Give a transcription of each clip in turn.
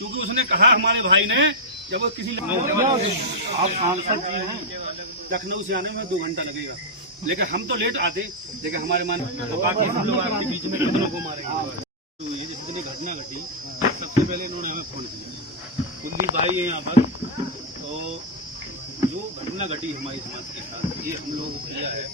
क्योंकि उसने कहा हमारे भाई ने जब वो किसी आप सांसद जी हैं, लखनऊ से आने में 2 घंटा लगेगा, लेकिन हम तो लेट आते, लेकिन हमारे मान बाकी हम लोग आपके बीच में कितनों को मारेंगे। तो ये जितनी घटना घटी सबसे पहले इन्होंने हमें फोन किया, कुलदीप भाई है यहाँ पर। तो जो घटना घटी हमारी समाज के साथ, ये हम लोगों को किया है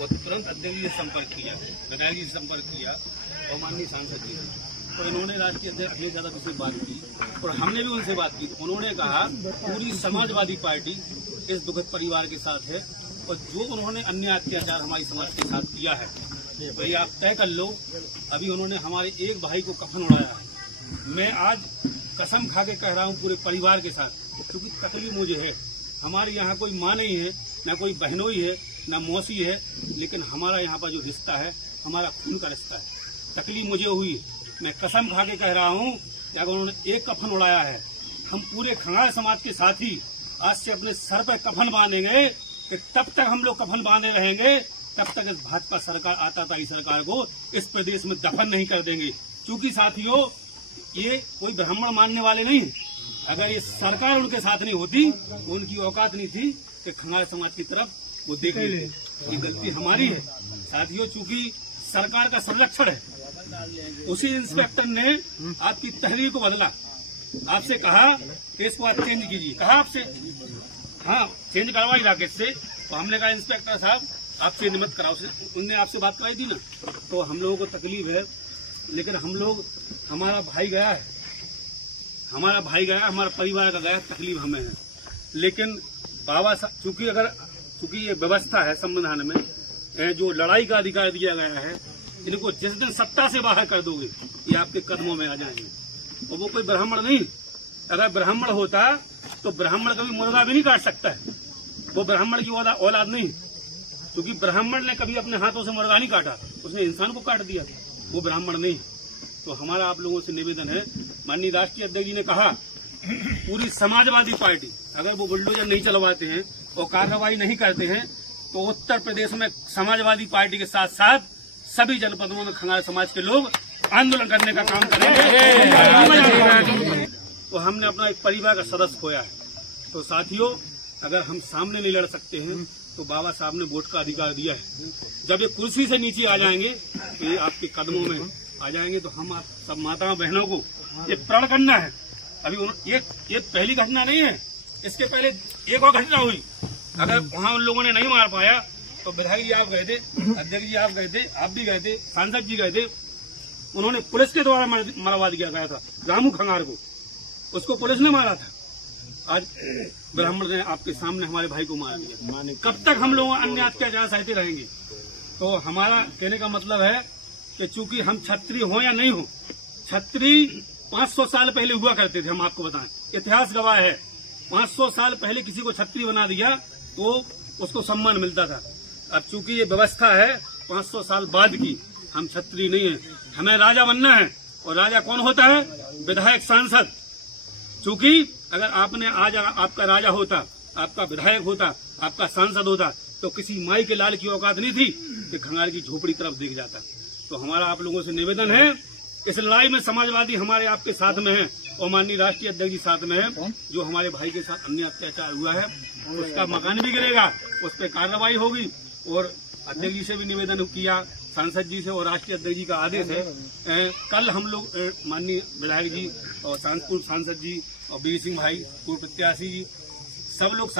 और तुरंत अध्यक्ष जी से संपर्क किया, विधायक जी से संपर्क किया और माननीय सांसद जी से। तो इन्होंने राष्ट्रीय अध्यक्ष अखिलेश यादव से बात की और हमने भी उनसे बात की। उन्होंने कहा पूरी समाजवादी पार्टी इस दुखद परिवार के साथ है और जो उन्होंने अन्य अत्याचार हमारी समाज के साथ किया है भाई आप तय कर लो। अभी उन्होंने हमारे एक भाई को कफन उड़ाया है। मैं आज कसम खा के कह रहा हूँ पूरे परिवार के साथ, क्योंकि तकलीफ मुझे है। हमारे यहाँ कोई माँ नहीं है, न कोई बहनोई है, न मौसी है, लेकिन हमारा यहाँ पर जो रिश्ता है हमारा खून का रिश्ता है। तकलीफ मुझे हुई, मैं कसम खा के कह रहा हूँ कि अगर उन्होंने एक कफन उड़ाया है, हम पूरे खंगाल समाज के साथी आज से अपने सर पर कफन बांधेंगे कि तब तक हम लोग कफन बांधे रहेंगे, तब तक इस भाजपा सरकार आताताई सरकार को इस प्रदेश में दफन नहीं कर देंगे। क्योंकि साथियों ये कोई ब्राह्मण मानने वाले नहीं, अगर ये सरकार उनके साथ नहीं होती, उनकी औकात नहीं थी कि खंगाल समाज की तरफ वो देख लेते। ये गलती हमारी है साथियों, चूंकि सरकार का संरक्षण है। उसी इंस्पेक्टर ने आपकी तहरीर को बदला, आपसे कहा कि इसको आप चेंज कीजिए, कहा आपसे, हाँ चेंज करवाई राकेश से। तो हमने कहा इंस्पेक्टर साहब आप चेंज मत कराओ, उनने आपसे बात कराई थी ना। तो हम लोगों को तकलीफ है, लेकिन हम लोग, हमारा भाई गया है, हमारा परिवार का गया, तकलीफ हमें है। लेकिन बाबा साहब चूंकि ये व्यवस्था है संविधान में, जो लड़ाई का अधिकार दिया गया है, इनको जिस दिन सत्ता से बाहर कर दोगे ये आपके कदमों में आ जाएंगे। और वो कोई ब्राह्मण नहीं, अगर ब्राह्मण होता तो ब्राह्मण कभी मुर्गा भी नहीं काट सकता है, वो ब्राह्मण की औलाद नहीं। क्योंकि ब्राह्मण ने कभी अपने हाथों से मुर्गा नहीं काटा, उसने इंसान को काट दिया, वो ब्राह्मण नहीं। तो हमारा आप लोगों से निवेदन है, माननीय राष्ट्रीय अध्यक्ष जी ने कहा पूरी समाजवादी पार्टी अगर वो बुलडोजर नहीं चलवाते हैं और कार्रवाई नहीं करते हैं तो उत्तर प्रदेश में समाजवादी पार्टी के साथ साथ सभी जनपदों में खंगाल समाज के लोग आंदोलन करने का काम करेंगे। तो हमने अपना एक परिवार का सदस्य खोया है। तो साथियों अगर हम सामने नहीं लड़ सकते हैं तो बाबा साहब ने वोट का अधिकार दिया है, जब ये कुर्सी से नीचे आ जाएंगे तो ये आपके कदमों में आ जाएंगे। तो हम आप सब माताओं बहनों को ये प्रण करना है। अभी ये पहली घटना नहीं है, इसके पहले एक और घटना हुई। अगर वहाँ उन लोगों ने नहीं मार पाया तो विधायक जी आप गए थे, अध्यक्ष जी आप गए थे, आप भी गए थे, सांसद जी गए थे, उन्होंने पुलिस के द्वारा मरवा दिया गया था रामू खंगार को, उसको पुलिस ने मारा था। आज ब्राह्मण ने आपके सामने हमारे भाई को मार दिया। कब तक हम लोग अन्य अत्याचार सहते रहेंगे? तो हमारा कहने का मतलब है कि चूंकि हम क्षत्रिय हो या नहीं हो, क्षत्रिय 500 साल पहले हुआ करते थे। हम आपको बताएं, इतिहास गवाह है, 500 साल पहले किसी को क्षत्रिय बना दिया तो उसको सम्मान मिलता था। अब चूंकि ये व्यवस्था है 500 साल बाद की, हम क्षत्रिय नहीं है, हमें राजा बनना है। और राजा कौन होता है? विधायक सांसद। चूंकि अगर आपने आज आपका राजा होता, आपका विधायक होता, आपका सांसद होता, तो किसी माई के लाल की औकात नहीं थी कि खंगाल की झोपड़ी तरफ देख जाता। तो हमारा आप लोगों से निवेदन है, इस लड़ाई में समाजवादी हमारे आपके साथ में है और माननीय राष्ट्रीय अध्यक्ष जी साथ में है। जो हमारे भाई के साथ अन्य अत्याचार हुआ है उसका मकान भी गिरेगा, उस पर कार्रवाई होगी। और अध्यक्ष जी से भी निवेदन किया, सांसद जी से, और राष्ट्रीय अध्यक्ष जी का आदेश है। कल हम लोग माननीय विधायक जी और पूर्व सांसद जी और बीर सिंह भाई पूर्व प्रत्याशी जी सब लोग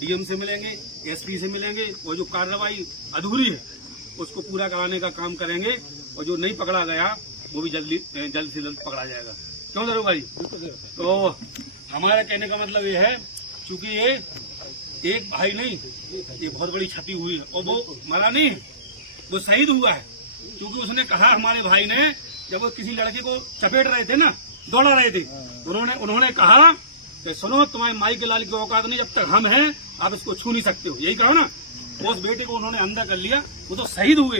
डीएम से मिलेंगे, एसपी से मिलेंगे, और जो कार्रवाई अधूरी है उसको पूरा कराने का काम करेंगे। और जो नहीं पकड़ा गया वो भी जल्द से जल्द पकड़ा जाएगा। क्यों दरोगा जी? तो हमारा कहने का मतलब ये है, चूंकि ये एक भाई नहीं, ये बहुत बड़ी क्षति हुई है। और वो मरा नहीं, वो शहीद हुआ है। क्योंकि उसने कहा हमारे भाई ने, जब वो किसी लड़के को चपेट रहे थे ना, दौड़ा रहे थे, उन्होंने कहा कि सुनो तुम्हारे माई के लाल की औकात नहीं, जब तक हम हैं आप इसको छू नहीं सकते हो, यही कहा ना। उस बेटे को उन्होंने अंदर कर लिया, वो तो शहीद हुए।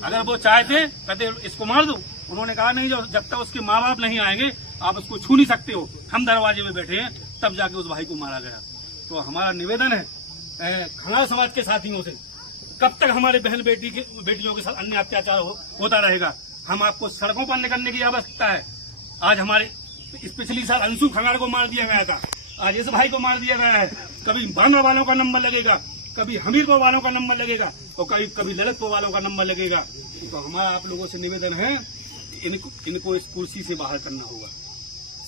अगर वो चाहते कहते इसको मार दो, उन्होंने कहा नहीं, जब तक उसके माँ बाप नहीं आएंगे आप उसको छू नहीं सकते हो, हम दरवाजे में बैठे हैं, तब जाके उस भाई को मारा गया। तो हमारा निवेदन है खंगाल समाज के साथियों से, कब तक हमारे बहन बेटियों के साथ अन्य अत्याचार होता रहेगा? हम आपको सड़कों पर निकलने की आवश्यकता है। आज हमारे इस पिछली साल अंशु खंगार को मार दिया गया था, आज इस भाई को मार दिया गया है। कभी बांद्रा वालों का नंबर लगेगा, कभी हमीरपुर वालों का नंबर लगेगा और कभी ललितपुर वालों का नंबर लगेगा। तो हमारा आप लोगों से निवेदन है, इनको इस कुर्सी से बाहर करना होगा।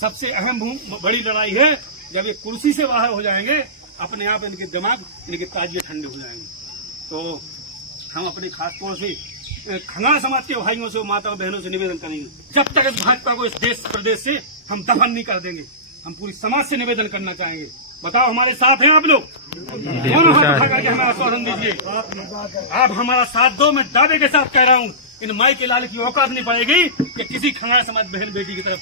सबसे अहम बड़ी लड़ाई है, जब ये कुर्सी से बाहर हो जाएंगे, अपने आप इनके दिमाग, इनके ताजिए ठंडे हो जाएंगे। तो हम अपने खास तौर से खंगार समाज के भाइयों से, माताओं बहनों से निवेदन करेंगे, जब तक इस भाजपा को इस देश प्रदेश से हम दफन नहीं कर देंगे। हम पूरी समाज से निवेदन करना चाहेंगे, बताओ हमारे साथ हैं आप लोग? दोनों हाथ उठा करके हमारा आश्वासन दीजिए, आप हमारा साथ दो। मैं दावे के साथ कह रहा हूँ, इन माई के लाल की औकात नहीं पड़ेगी कि किसी खंगार समाज बहन बेटी की तरफ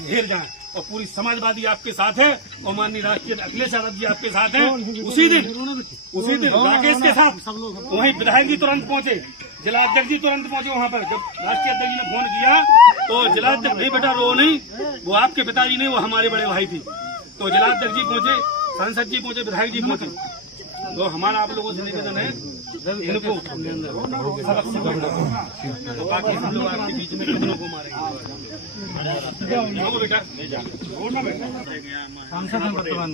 घेर जाए। और पूरी समाजवादी आपके साथ है और माननीय राष्ट्रीय अखिलेश यादव जी आपके साथ हैं। उसी दिन राकेश के साथ वहीं विधायक जी तुरंत पहुंचे, जिला अध्यक्ष जी तुरंत पहुंचे वहां पर। जब राष्ट्रीय अध्यक्ष जी ने फोन किया तो जिला अध्यक्ष, नहीं बेटा रो नहीं, वो आपके पिताजी नहीं, वो हमारे बड़े भाई थी। तो जिला अध्यक्ष जी पहुंचे, सांसद जी पहुंचे, विधायक जी पहुंचे। तो हमारा आप लोगों से निवेदन है, इनको सबक सिखाना। तो बाकी हम लोग आपके बीच में कितनों को मारेंगे बेटा।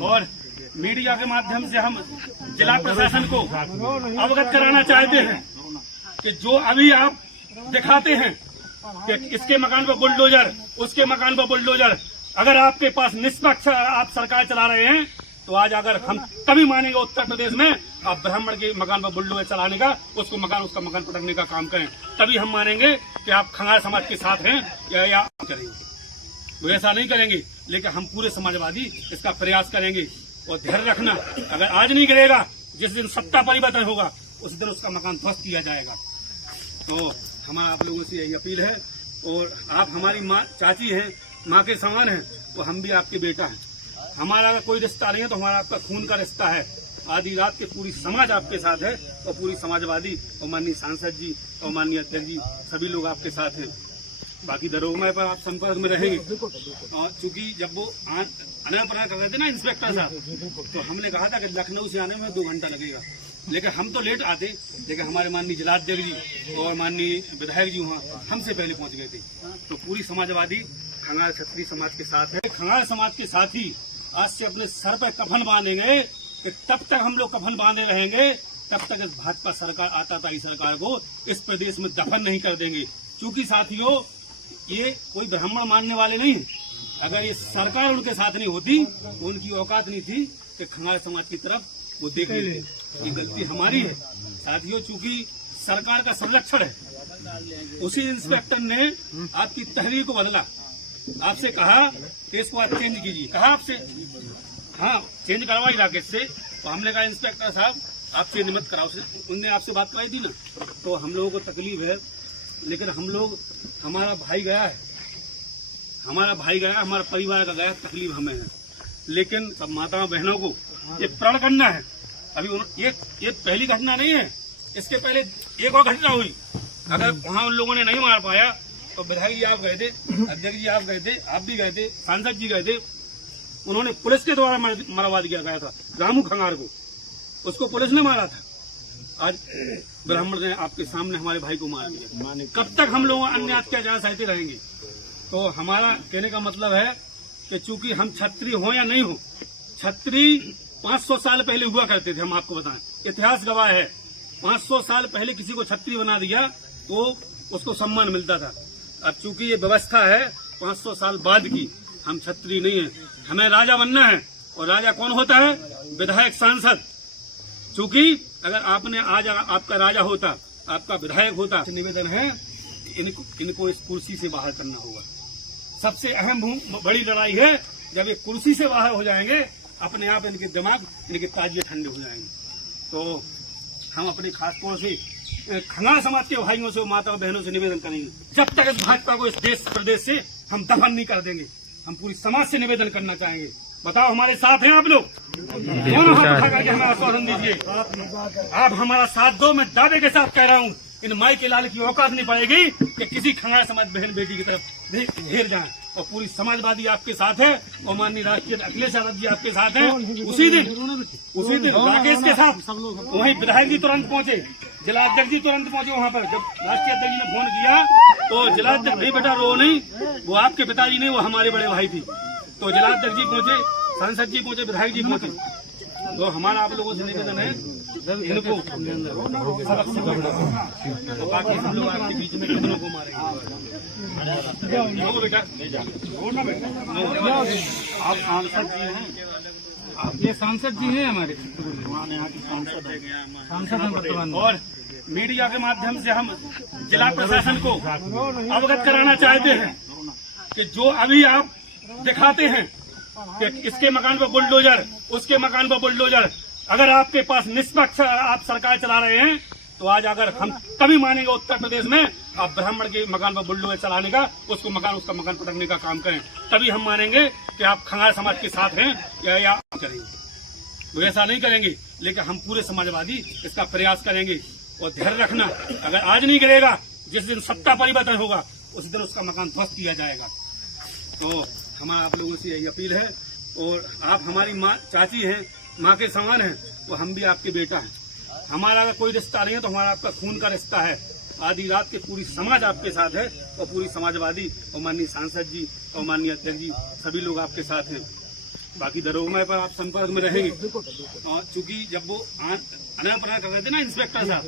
और मीडिया के माध्यम से हम जिला प्रशासन को अवगत कराना चाहते हैं कि जो अभी आप दिखाते हैं कि इसके मकान पर बुलडोजर, उसके मकान पर बुलडोजर, अगर आपके पास निष्पक्ष आप सरकार चला रहे हैं तो आज अगर हम तभी मानेंगे उत्तर प्रदेश में आप ब्राह्मण के मकान पर बुलडोजर चलाने का, उसका मकान पटकने का काम करें, तभी हम मानेंगे कि आप खंगार समाज के साथ हैं या करेंगे। वो ऐसा नहीं करेंगे, लेकिन हम पूरे समाजवादी इसका प्रयास करेंगे। और ध्यान रखना, अगर आज नहीं करेगा, जिस दिन सत्ता परिवर्तन होगा उस दिन उसका मकान ध्वस्त किया जाएगा। तो हमारा आप लोगों से यही अपील है। और आप हमारी माँ, चाची हैं, माँ के समान हैं, तो हम भी आपके बेटा हैं। हमारा अगर कोई रिश्ता नहीं है तो हमारा आपका खून का रिश्ता है। आधी रात के पूरी समाज आपके साथ है और पूरी समाजवादी और माननीय सांसद जी और माननीय अध्यक्ष जी सभी लोग आपके साथ हैं। बाकी दरोगा पर आप संपर्क में रहेंगे। और चूंकि जब वो अनापना कर रहे थे ना इंस्पेक्टर साहब, तो हमने कहा था कि लखनऊ से आने में 2 घंटा लगेगा, लेकिन हम तो लेट आते, लेकिन हमारे माननीय जिलाध्यक्ष जी और माननीय विधायक जी वहाँ हमसे पहले पहुँच गए थे। तो पूरी समाजवादी खंगार क्षत्रिय समाज के साथ है। खंगार समाज के साथ ही आज से अपने सर पर कफन बांधेंगे कि तब तक हम लोग कफन बांधे रहेंगे, तब तक इस भाजपा सरकार, आताताई सरकार को इस प्रदेश में दफन नहीं कर देंगे। क्योंकि साथियों, ये कोई ब्राह्मण मानने वाले नहीं है। अगर ये सरकार उनके साथ नहीं होती, उनकी औकात नहीं थी कि खंगार समाज की तरफ वो देख लेते। ये गलती हमारी है साथियों, चूंकि सरकार का संरक्षण है। उसी इंस्पेक्टर ने आपकी तहरीर को बदला, आपसे कहा कि इसको आप चेंज कीजिए, कहा आपसे, हाँ चेंज करवाई राकेश से। तो हमने कहा इंस्पेक्टर साहब आप चेंज मत कराओ, उनने आपसे बात कराई थी ना। तो हम लोगों को तकलीफ है, लेकिन हम लोग, हमारा भाई गया है, हमारा परिवार का गया, तकलीफ हमें है। लेकिन सब माताओं बहनों को ये प्रण करना है। अभी ये पहली घटना नहीं है, इसके पहले एक और घटना हुई। अगर वहाँ उन लोगों ने नहीं मार पाया तो विधायक जी आप गए थे, अध्यक्ष जी आप गए थे, आप भी गए थे, सांसद जी गए थे, उन्होंने पुलिस के द्वारा मरवा दिया गया था रामू खंगार को, उसको पुलिस ने मारा था। आज ब्राह्मण ने आपके सामने हमारे भाई को मार दिया। कब तक हम लोग अन्य अत्याचार सहते रहेंगे? तो हमारा कहने का मतलब है कि चूंकि हम क्षत्रिय हो या नहीं हो, क्षत्रिय 500 साल पहले हुआ करते थे। हम आपको बताएं, इतिहास गवाह है, 500 साल पहले किसी को क्षत्रिय बना दिया तो उसको सम्मान मिलता था। अब चूंकि ये व्यवस्था है 500 साल बाद की, हम क्षत्रिय नहीं है, हमें राजा बनना है। और राजा कौन होता है? विधायक, सांसद। चूंकि अगर आपने आज आपका राजा होता, आपका विधायक होता, निवेदन है इनको इस कुर्सी से बाहर करना होगा। सबसे अहम बड़ी लड़ाई है, जब ये कुर्सी से बाहर हो जाएंगे, अपने आप इनके दिमाग, इनके ताजिए ठंडे हो जाएंगे। तो हम अपने खास तौर से खंगार समाज के भाइयों से, माताओं बहनों से निवेदन करेंगे, जब तक इस भाजपा को इस देश प्रदेश से हम दफन नहीं कर देंगे। हम पूरी समाज से निवेदन करना चाहेंगे, बताओ हमारे साथ हैं आप लोग? दोनों हाथ उठा करके हमें आश्वासन दीजिए, आप हमारा साथ दो। मैं दावे के साथ कह रहा हूँ, इन माई के लाल की औकात नहीं पड़ेगी कि किसी खंगार समाज बहन बेटी की तरफ घेर जाए। और पूरी समाजवादी आपके साथ है और माननीय राष्ट्रीय अखिलेश यादव जी आपके साथ हैं। उसी दिन राकेश के साथ वहीं विधायक जी तुरंत पहुंचे, जिला अध्यक्ष जी तुरंत पहुंचे वहां पर। जब राष्ट्रीय अध्यक्ष जी ने फोन किया तो जिलाध्यक्ष नहीं बेटा रो नहीं, वो आपके पिताजी नहीं, वो हमारे बड़े भाई थी। तो जिलाध्यक्ष जी पहुंचे, सांसद जी पहुंचे, विधायक जी पहुंचे। तो हमारा आप लोगों से निवेदन है इनको सबक सिखाना, तो बाकी हम लोग आपके बीच में कितनों को मारेंगे। बेटा आप सांसद जी हैं, ये सांसद जी हैं हमारे, सांसद हैं वर्तमान। और मीडिया के माध्यम से हम जिला प्रशासन को अवगत कराना चाहते हैं कि जो अभी आप दिखाते हैं कि इसके मकान पर बुलडोजर, उसके मकान पर बुलडोजर, अगर आपके पास निष्पक्ष आप सरकार चला रहे हैं तो आज अगर हम तभी मानेंगे उत्तर प्रदेश में आप ब्राह्मण के मकान पर बुलडोजर चलाने का, उसका मकान पटकने का काम करें, तभी हम मानेंगे कि आप खंगार समाज के साथ हैं या करेंगे। तो ऐसा नहीं करेंगे, लेकिन हम पूरे समाजवादी इसका प्रयास करेंगे। और धैर्य रखना, अगर आज नहीं करेगा, जिस दिन सत्ता परिवर्तन होगा उसी दिन उसका मकान ध्वस्त किया जाएगा। तो हमारा आप लोगों से यही अपील है। और आप हमारी माँ चाची हैं, माँ के समान हैं, तो हम भी आपके बेटा हैं। हमारा अगर कोई रिश्ता नहीं है तो हमारा आपका खून का रिश्ता है। आधी रात के पूरी समाज आपके साथ है, और पूरी समाजवादी और माननीय सांसद जी और माननीय अध्यक्ष जी सभी लोग आपके साथ हैं। बाकी दरोगा पर आप संपर्क में रहेंगे। और चूंकि जब वो आदान प्रदान कर रहे थे ना इंस्पेक्टर साहब,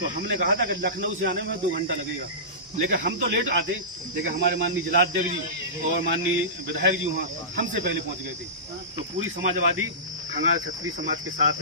तो हमने कहा था कि लखनऊ से आने में 2 घंटा लगेगा, लेकिन हम तो लेट आते, लेकिन हमारे माननीय जिलाध्यक्ष जी और माननीय विधायक जी वहाँ हमसे पहले पहुँच गए थे। तो पूरी समाजवादी खंगार क्षत्रिय समाज के साथ है।